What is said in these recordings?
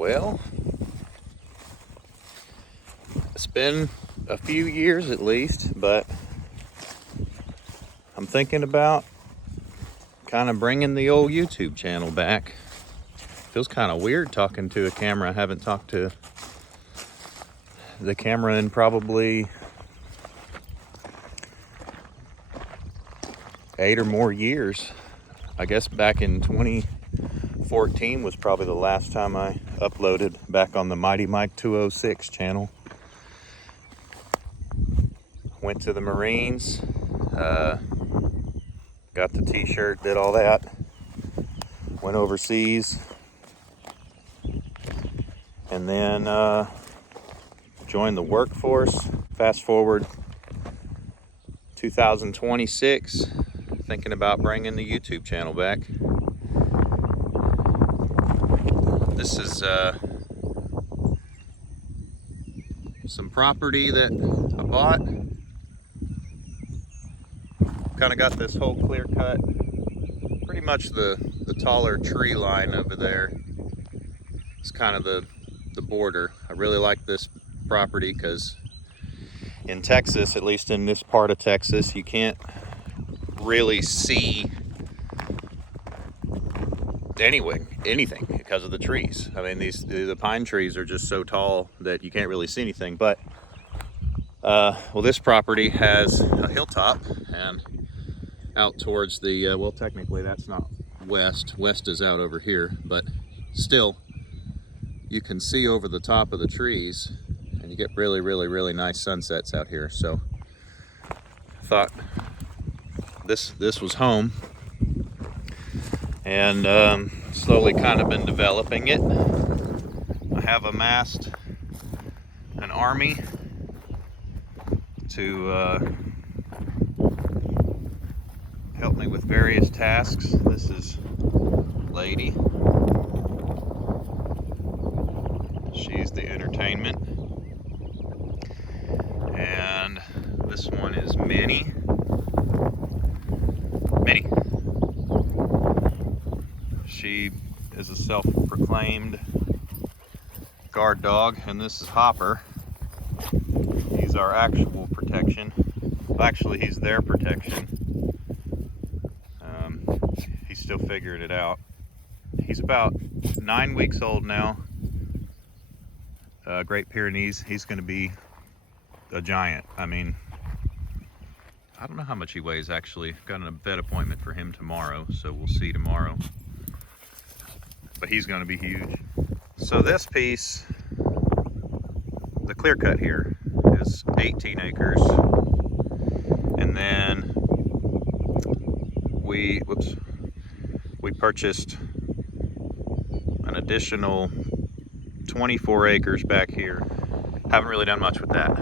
Well, it's been a few years at least, but I'm thinking about kind of bringing the old YouTube channel back. Feels kind of weird talking to a camera. I haven't talked to the camera in probably 8 or more years. I guess back in 2014 was probably the last time I uploaded back on the Mighty Mike 206 channel. Went to the Marines, got the t-shirt, did all that. Went overseas, and then joined the workforce. Fast forward 2026, thinking about bringing the YouTube channel back. This is some property that I bought. Kind of got this whole clear cut, pretty much the taller tree line over there. It's kind of the border. I really like this property because in Texas, at least in this part of Texas, you can't really see anything because of the trees. I mean, the pine trees are just so tall that you can't really see anything. But well, this property has a hilltop, and out towards the well, technically that's not west. West is out over here, but still you can see over the top of the trees, and you get really nice sunsets out here. So I thought this was home, and slowly kind of been developing it. I have amassed an army to help me with various tasks. This is Lady. She's the entertainment. And this one is Minnie. She is a self-proclaimed guard dog, and this is Hopper. He's our actual protection. Well, actually, he's their protection. He's still figuring it out. He's about 9 weeks old now. Great Pyrenees. He's going to be a giant. I mean, I don't know how much he weighs actually. I've got a vet appointment for him tomorrow, so we'll see tomorrow. But he's going to be huge. So this piece, the clear cut here, is 18 acres. And then we purchased an additional 24 acres back here. Haven't really done much with that.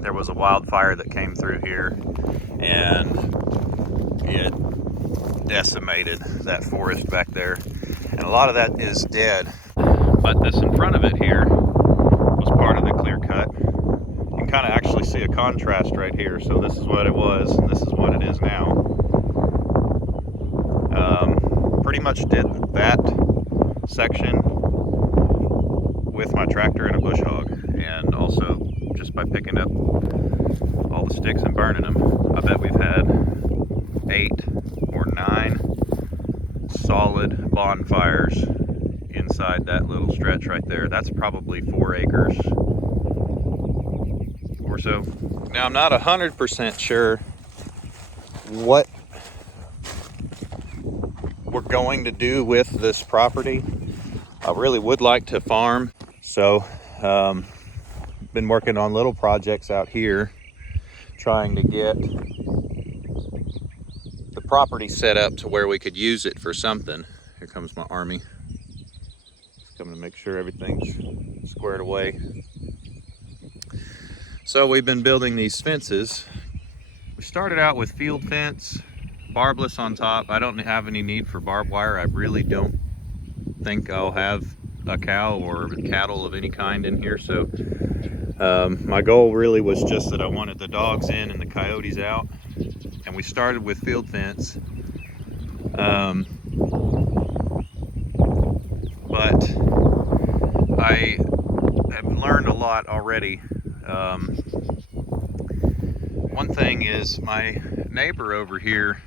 There was a wildfire that came through here, and it decimated that forest back there, and a lot of that is dead. But this in front of it here was part of the clear cut. You can kind of actually see a contrast right here. So this is what it was, and this is what it is now. Pretty much did that section with my tractor and a bush hog, and also just by picking up all the sticks and burning them. I bet we've had 8 or 9 solid bonfires inside that little stretch right there. That's probably 4 acres or so. Now, I'm not 100% sure what we're going to do with this property. I really would like to farm, so been working on little projects out here, trying to get the property set up to where we could use it for something. Here comes my army. Just coming to make sure everything's squared away. So we've been building these fences. We started out with field fence, barbless on top. I don't have any need for barbed wire. I really don't think I'll have a cow or cattle of any kind in here. So my goal really was just that I wanted the dogs in and the coyotes out. And we started with field fence. But but I have learned a lot already. One thing is, my neighbor over here,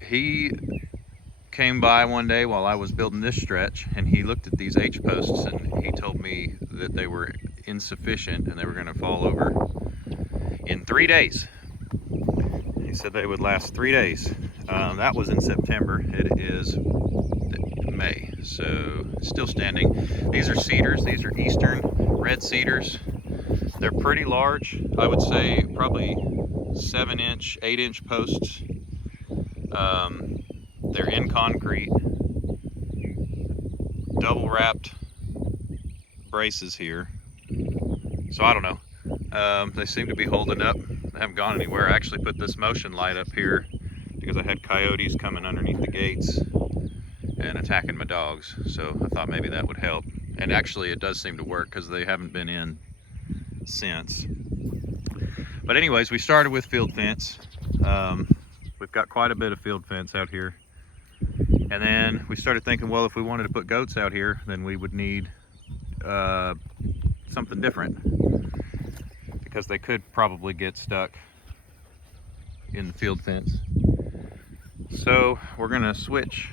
he came by one day while I was building this stretch, and he looked at these H posts and he told me that they were insufficient and they were going to fall over in 3 days. He said they would last 3 days. That was in September. It is May, so still standing. These are cedars. These are eastern red cedars. They're pretty large. I would say probably 7-inch, 8-inch posts. They're in concrete, double wrapped braces here. So I don't know. They seem to be holding up. They haven't gone anywhere. I actually put this motion light up here because I had coyotes coming underneath the gates and attacking my dogs. So I thought maybe that would help. And actually it does seem to work because they haven't been in since. But anyways, we started with field fence. We've got quite a bit of field fence out here. And then we started thinking, well, if we wanted to put goats out here, then we would need something different, because they could probably get stuck in the field fence. So we're gonna switch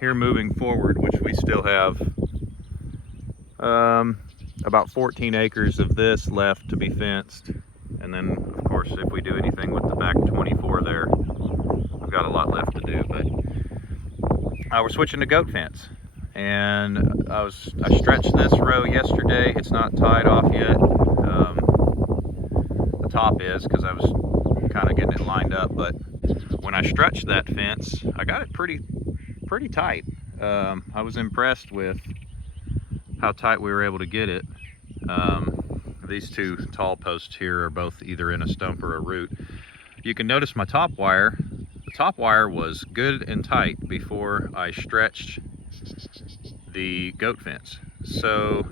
here moving forward, which we still have about 14 acres of this left to be fenced. And then of course, if we do anything with the back 24 there, we've got a lot left to do. But we're switching to goat fence, and I stretched this row yesterday. It's not tied off yet. The top is, because I was kind of getting it lined up, but when I stretched that fence, I got it pretty tight. I was impressed with how tight we were able to get it. These two tall posts here are both either in a stump or a root. You can notice my top wire. The top wire was good and tight before I stretched the goat fence. So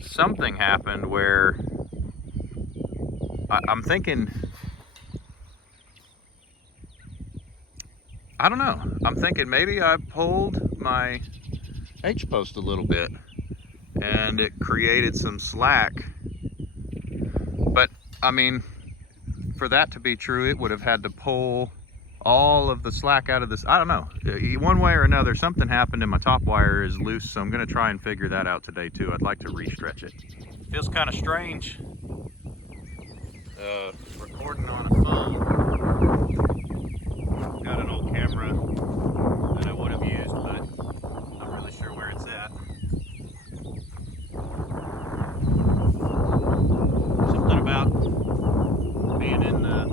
something happened where I'm thinking, I don't know, I'm thinking maybe I pulled my H post a little bit and it created some slack. But I mean, for that to be true, it would have had to pull all of the slack out of this. I don't know, one way or another, something happened and my top wire is loose, so I'm gonna try and figure that out today too. I'd like to re-stretch it. Feels kind of strange recording on a phone. Got an old camera that I would have used, but I'm not really sure where it's at. Something about being in the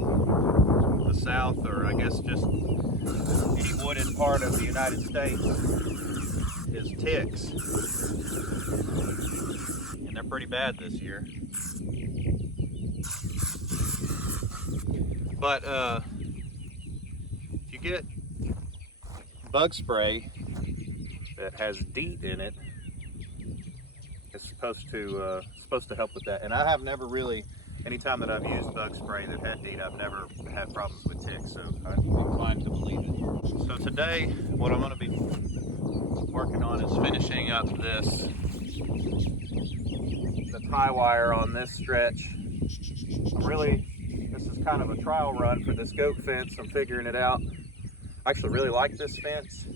South, or I guess just any wooded part of the United States, is ticks. And they're pretty bad this year. But if you get bug spray that has DEET in it, it's supposed to help with that. And I have never really, anytime that I've used bug spray that had DEET, I've never had problems with ticks, so I'm inclined to believe it. So today, what I'm going to be working on is finishing up the tie wire on this stretch. This is kind of a trial run for this goat fence. I'm figuring it out. I actually really like this fence.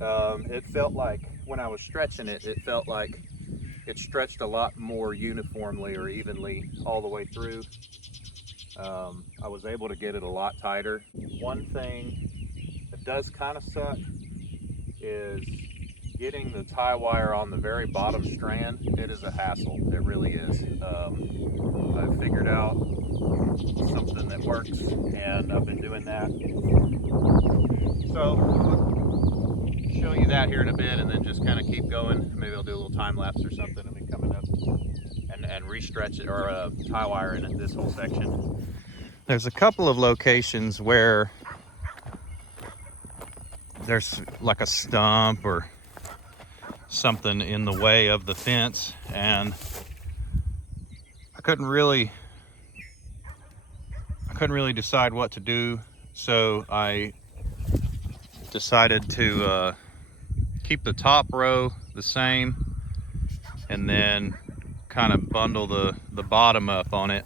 It felt like, when I was stretching it, it felt like it stretched a lot more uniformly or evenly all the way through. I was able to get it a lot tighter. One thing that does kind of suck is getting the tie wire on the very bottom strand. It is a hassle, it really is. I've figured out something that works, and I've been doing that. So I'll show you that here in a bit, and then just kind of keep going. Maybe I'll do a little time lapse or something and be coming up and re-stretch it, or tie wire in this whole section. There's a couple of locations where there's like a stump or something in the way of the fence, and I couldn't really decide what to do, so I decided to keep the top row the same, and then kind of bundle the bottom up on it,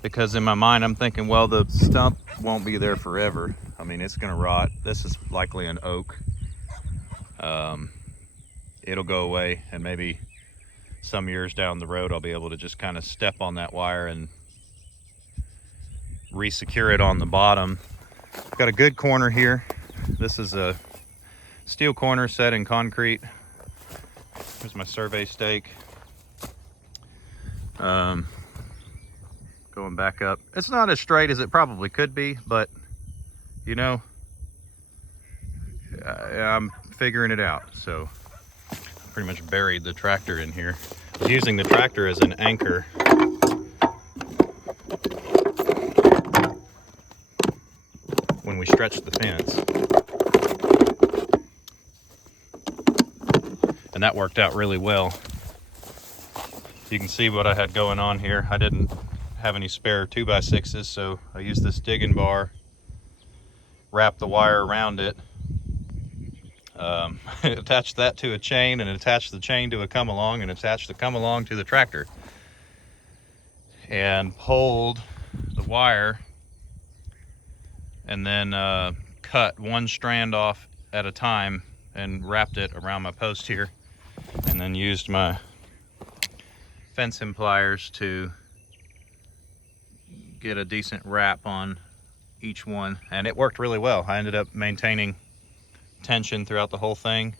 because in my mind I'm thinking, well, the stump won't be there forever. I mean, it's gonna rot. This is likely an oak. It'll go away, and maybe some years down the road I'll be able to just kind of step on that wire and re-secure it on the bottom. Got a good corner here. This is a steel corner set in concrete. Here's my survey stake. Going back up. It's not as straight as it probably could be, but you know, I'm figuring it out. So pretty much buried the tractor in here. I was using the tractor as an anchor. When we stretched the fence. And that worked out really well. You can see what I had going on here. I didn't have any spare 2x6s, so I used this digging bar, wrapped the wire around it, attached that to a chain, and attached the chain to a come-along, and attached the come-along to the tractor, and pulled the wire, and then cut one strand off at a time and wrapped it around my post here, and then used my fencing pliers to get a decent wrap on each one, and it worked really well. I ended up maintaining tension throughout the whole thing.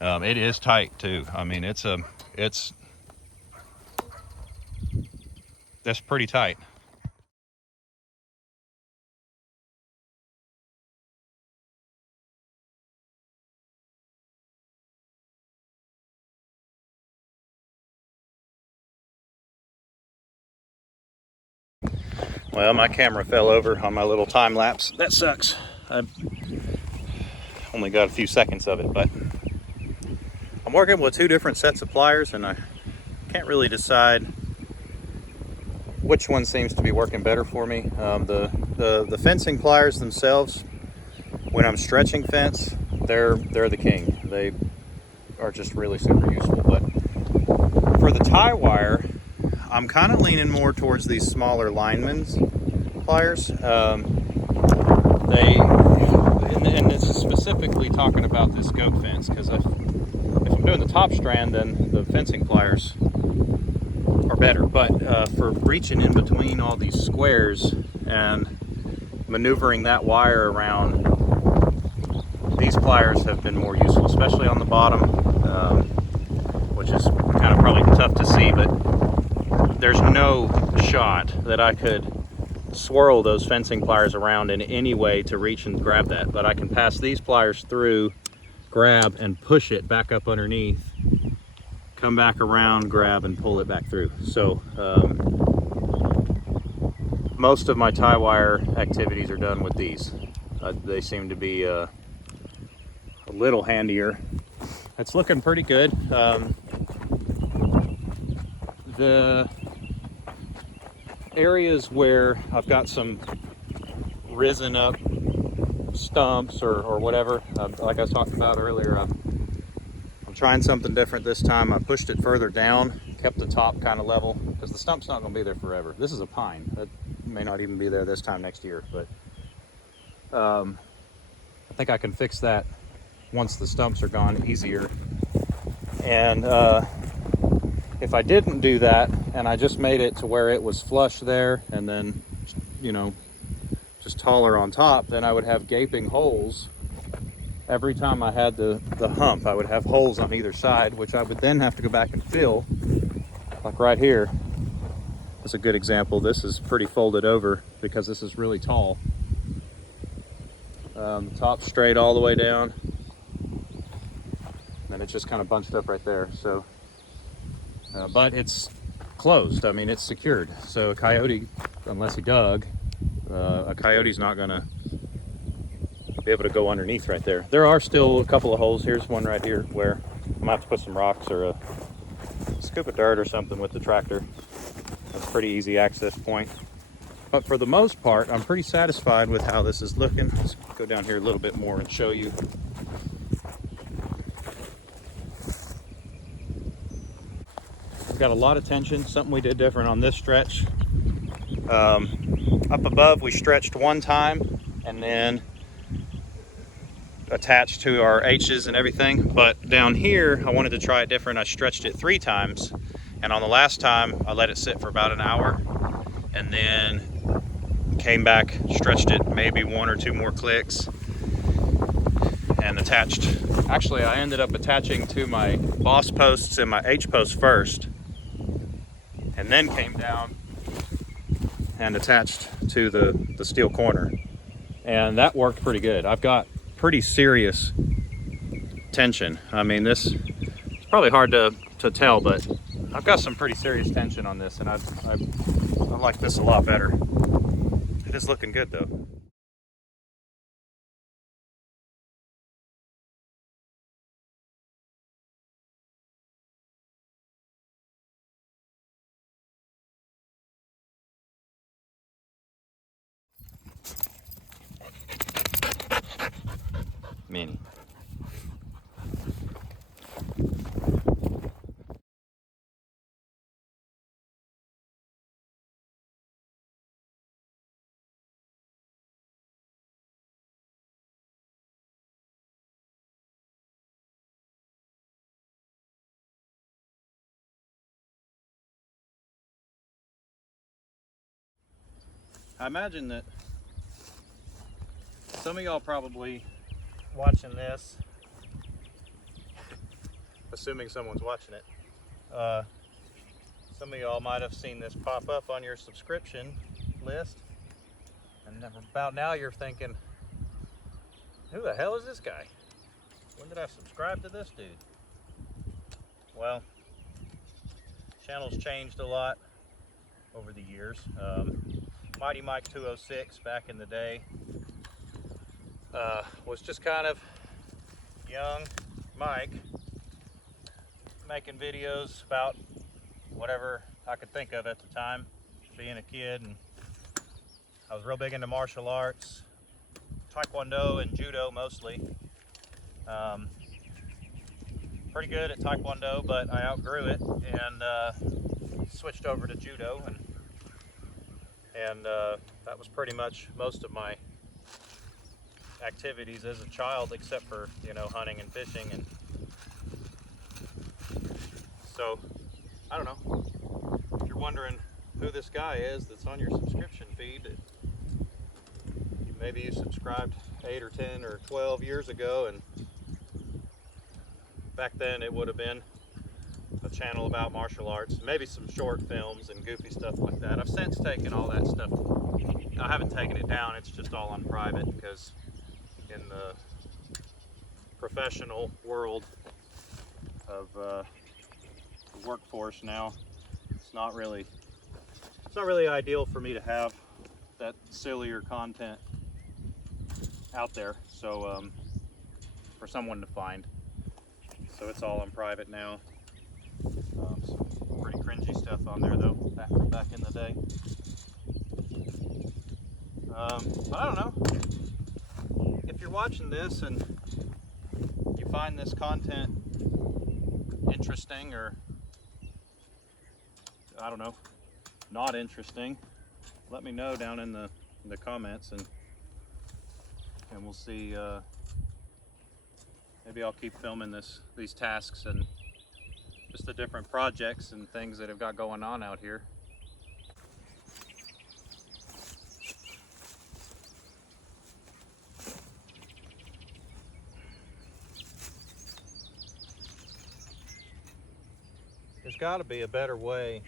It is tight too. I mean, it's pretty tight. Well, my camera fell over on my little time lapse. That sucks. I only got a few seconds of it, but I'm working with two different sets of pliers, and I can't really decide which one seems to be working better for me. The fencing pliers themselves, when I'm stretching fence, they're the king. They are just really super useful. But for the tie wire, I'm kind of leaning more towards these smaller lineman's pliers. And this is specifically talking about this goat fence, because if I'm doing the top strand, then the fencing pliers are better. But for reaching in between all these squares and maneuvering that wire around, these pliers have been more useful, especially on the bottom, which is kind of probably tough to see, but there's no shot that I could swirl those fencing pliers around in any way to reach and grab that. But I can pass these pliers through, grab and push it back up underneath, come back around, grab and pull it back through. So most of my tie wire activities are done with these. They seem to be a little handier. It's looking pretty good. The areas where I've got some risen up stumps or whatever, like I was talking about earlier, I'm trying something different this time. I pushed it further down, kept the top kind of level, because the stump's not going to be there forever. This is a pine that may not even be there this time next year, but I think I can fix that once the stumps are gone easier. And if I didn't do that and I just made it to where it was flush there and then, you know, just taller on top, then I would have gaping holes. Every time I had the hump, I would have holes on either side, which I would then have to go back and fill. Like right here, that's a good example. This is pretty folded over because this is really tall. Top straight all the way down, and it's just kind of bunched up right there. So but it's closed. I mean, it's secured. So a coyote, unless he dug, a coyote's not gonna be able to go underneath right there. There are still a couple of holes. Here's one right here where I might have to put some rocks or a scoop of dirt or something with the tractor. That's a pretty easy access point. But for the most part, I'm pretty satisfied with how this is looking. Let's go down here a little bit more and show you. I've got a lot of tension, something we did different on this stretch. Up above we stretched one time and then attached to our H's and everything, but down here I wanted to try it different. I stretched it 3 times, and on the last time I let it sit for about an hour and then came back, stretched it maybe 1 or 2 more clicks, and attached. Actually, I ended up attaching to my boss posts and my H post first, and then came down and attached to the steel corner, and that worked pretty good. I've got pretty serious tension. I mean, this, it's probably hard to tell, but I've got some pretty serious tension on this, and I like this a lot better. It is looking good though. Mini. I imagine that some of y'all probably watching this, assuming someone's watching it, some of y'all might have seen this pop up on your subscription list, and about now you're thinking, who the hell is this guy? When did I subscribe to this dude? Well, channel's changed a lot over the years. Mighty Mike 206 back in the day was just kind of young Mike making videos about whatever I could think of at the time, being a kid, and I was real big into martial arts, Taekwondo and Judo mostly. Pretty good at Taekwondo, but I outgrew it and switched over to Judo, and that was pretty much most of my activities as a child, except for, you know, hunting and fishing. And so I don't know if you're wondering who this guy is that's on your subscription feed. Maybe you subscribed 8 or 10 or 12 years ago, and back then it would have been a channel about martial arts, maybe some short films and goofy stuff like that. I've since taken all that stuff. I haven't taken it down, it's just all on private, because in the professional world of the workforce now, it's not really ideal for me to have that sillier content out there, so for someone to find. So it's all on private now. Some pretty cringy stuff on there though, back in the day. But I don't know. If you're watching this and you find this content interesting, or I don't know, not interesting, let me know down in the comments, and we'll see. Maybe I'll keep filming these tasks and just the different projects and things that I've got going on out here. There's got to be a better way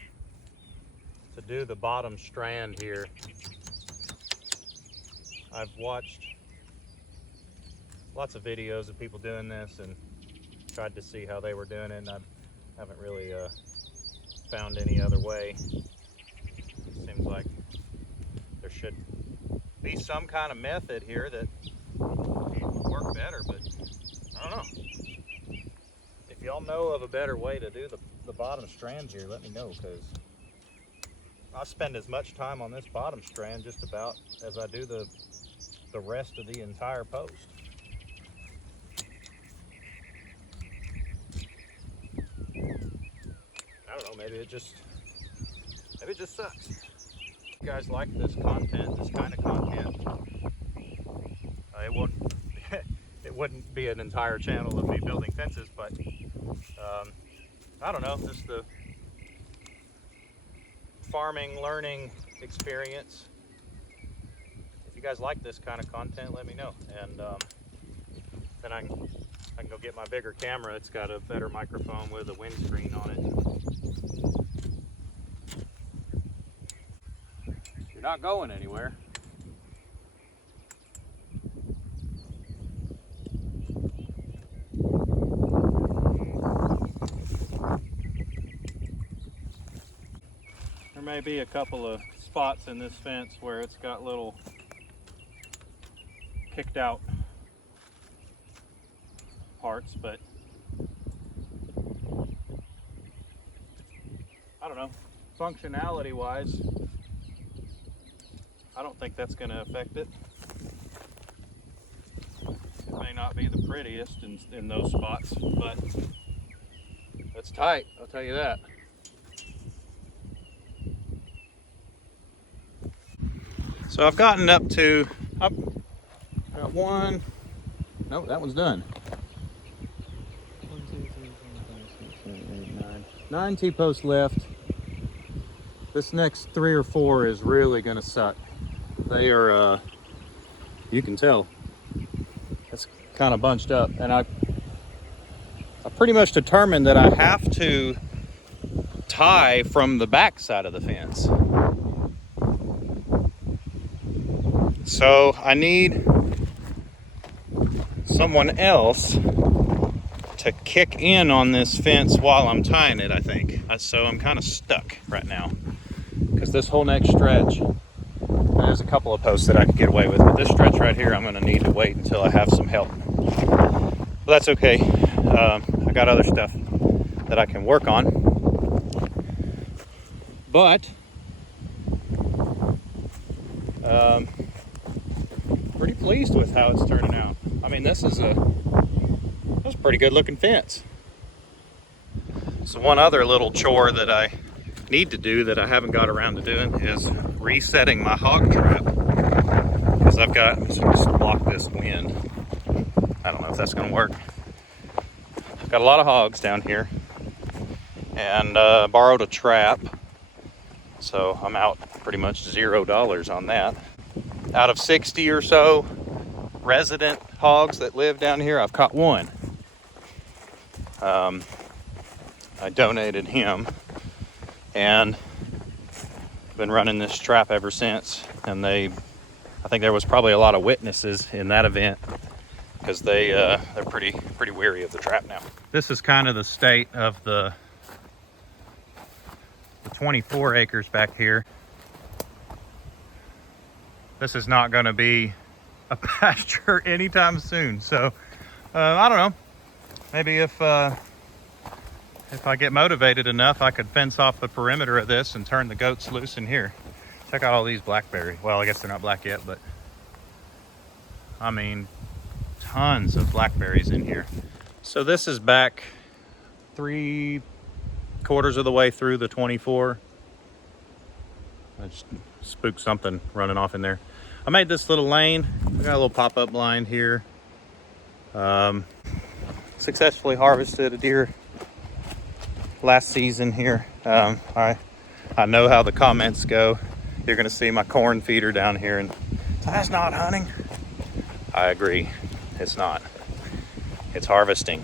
to do the bottom strand here. I've watched lots of videos of people doing this and tried to see how they were doing it, and I haven't really found any other way. It seems like there should be some kind of method here that would work better, but I don't know. If y'all know of a better way to do the bottom strand here, let me know, because I spend as much time on this bottom strand just about as I do the rest of the entire post. I don't know, maybe it just sucks. If you guys like this content, this kind of content, it wouldn't be an entire channel of me building fences, but I don't know, just the farming learning experience. If you guys like this kind of content, let me know, and then I can go get my bigger camera. It's got a better microphone with a windscreen on it. You're not going anywhere. There may be a couple of spots in this fence where it's got little kicked out parts, but I don't know, functionality wise, I don't think that's going to affect it. It may not be the prettiest in those spots, but it's tight, I'll tell you that. So I've gotten up to, got one, no, that one's done. 1, 2, 3, 4, 5, 6, 7, 8, 9. 9 T-posts left. This next 3 or 4 is really gonna suck. They are, you can tell, it's kind of bunched up. And I pretty much determined that I have to tie from the back side of the fence. So I need someone else to kick in on this fence while I'm tying it, I think. So I'm kind of stuck right now, because this whole next stretch, there's a couple of posts that I could get away with, but this stretch right here, I'm going to need to wait until I have some help. But that's okay. I got other stuff that I can work on. But pretty pleased with how it's turning out. I mean, that's a pretty good looking fence. So one other little chore that I need to do that I haven't got around to doing is resetting my hog trap, because I've got, just block this wind. I don't know if that's going to work. I've got a lot of hogs down here, and borrowed a trap, so I'm out pretty much $0 on that. Out of 60 or so resident hogs that live down here, I've caught one. I donated him, and been running this trap ever since. And I think there was probably a lot of witnesses in that event, because they're pretty weary of the trap now. This is kind of the state of the 24 acres back here. This is not going to be a pasture anytime soon. So I don't know. Maybe if I get motivated enough, I could fence off the perimeter of this and turn the goats loose in here. Check out all these blackberry. Well, I guess they're not black yet, but I mean, tons of blackberries in here. So this is back 3/4 of the way through the 24. I just spooked something running off in there. I made this little lane. I got a little pop-up blind here. Successfully harvested a deer last season here. I know how the comments go. You're gonna see my corn feeder down here, and that's not hunting. I agree, it's not. It's harvesting.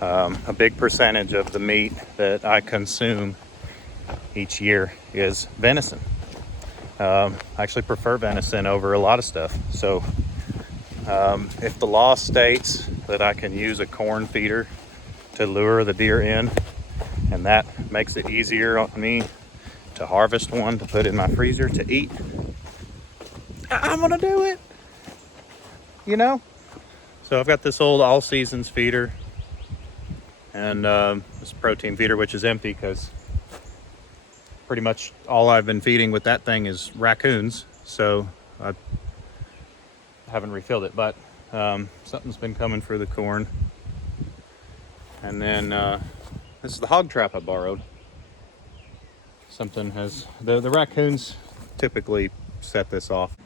A big percentage of the meat that I consume each year is venison. I actually prefer venison over a lot of stuff. So if the law states that I can use a corn feeder to lure the deer in, and that makes it easier on me to harvest one to put in my freezer to eat, I'm gonna do it, you know? So I've got this old all seasons feeder, and this protein feeder, which is empty because pretty much all I've been feeding with that thing is raccoons. So I haven't refilled it, but something's been coming for the corn. And then This is the hog trap I borrowed. Something has, the raccoons typically set this off.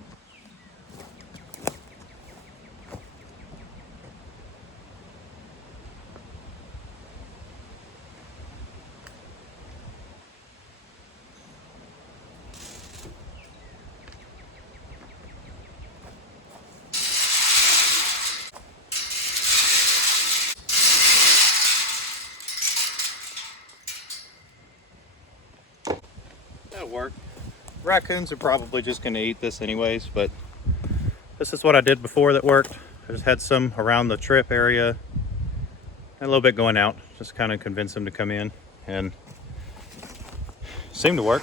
That'll work. Raccoons are probably just going to eat this anyways, but this is what I did before that worked. I just had some around the trip area and a little bit going out, just kind of convince them to come in, and seemed to work.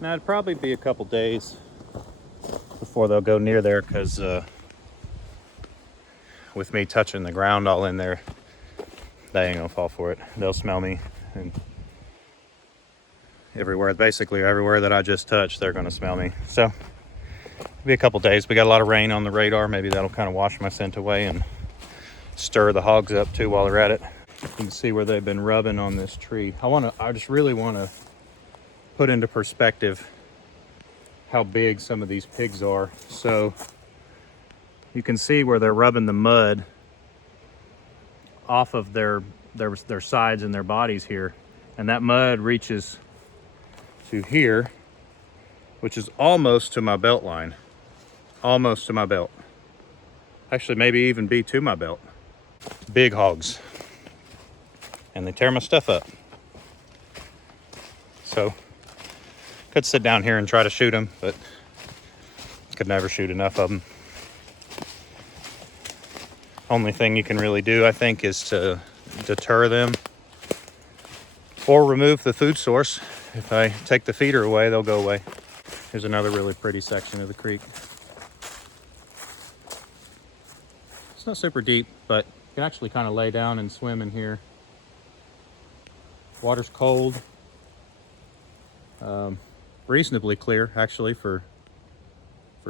Now it'd probably be a couple days before they'll go near there, because with me touching the ground all in there, they ain't gonna fall for it. They'll smell me, and basically everywhere that I just touched, they're gonna smell me. So it'll be a couple days. We got a lot of rain on the radar. Maybe that'll kind of wash my scent away and stir the hogs up too while they're at it. You can see where they've been rubbing on this tree. I just really want to put into perspective how big some of these pigs are. So you can see where they're rubbing the mud off of their sides and their bodies here, and that mud reaches to here, which is almost to my belt line. Almost to my belt. Actually, maybe even be to my belt. Big hogs, and they tear my stuff up. So could sit down here and try to shoot them, but could never shoot enough of them. Only thing you can really do, I think, is to deter them or remove the food source. If I take the feeder away, they'll go away. Here's another really pretty section of the creek. It's not super deep, but you can actually kind of lay down and swim in here. Water's cold. Reasonably clear, actually, for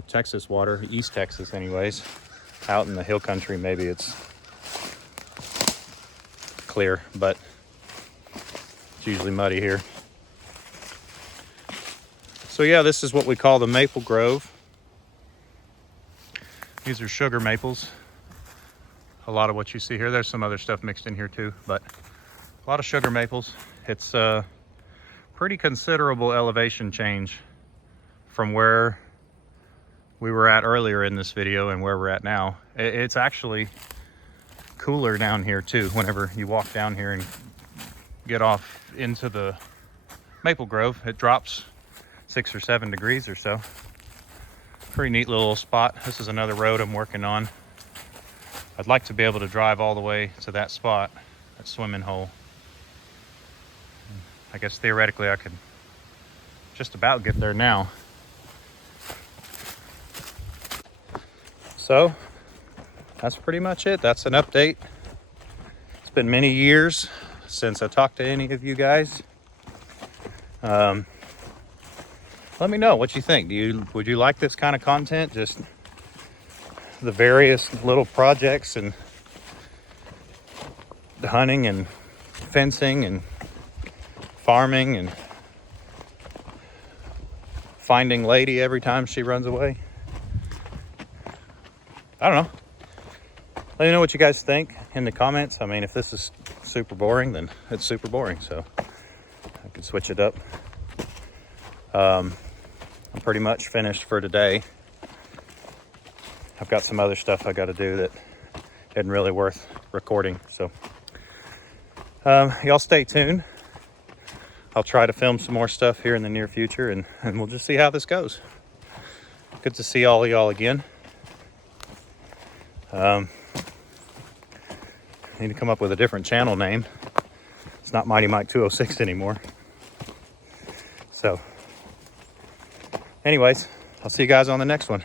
Texas water, East Texas anyways. Out in the hill country, maybe it's clear, but it's usually muddy here. So yeah, this is what we call the maple grove. These are sugar maples. A lot of what you see here, there's some other stuff mixed in here too, but a lot of sugar maples. It's pretty considerable elevation change from where we were at earlier in this video and where we're at now. It's actually cooler down here too. Whenever you walk down here and get off into the maple grove, it drops 6 or 7 degrees or so. Pretty neat little spot. This is another road I'm working on. I'd like to be able to drive all the way to that spot, that swimming hole. I guess theoretically I could just about get there now. So that's pretty much it. That's an update. It's been many years since I talked to any of you guys. Let me know what you think. Would you like this kind of content? Just the various little projects and the hunting and fencing and farming and finding Lady every time she runs away. I don't know. Let me know what you guys think in the comments. I mean, if this is super boring, then it's super boring, so I could switch it up. I'm pretty much finished for today. I've got some other stuff I got to do that isn't really worth recording, so y'all stay tuned. I'll try to film some more stuff here in the near future, and we'll just see how this goes. Good to see all of y'all again. Need to come up with a different channel name. It's not Mighty Mike 206 anymore. So anyways, I'll see you guys on the next one.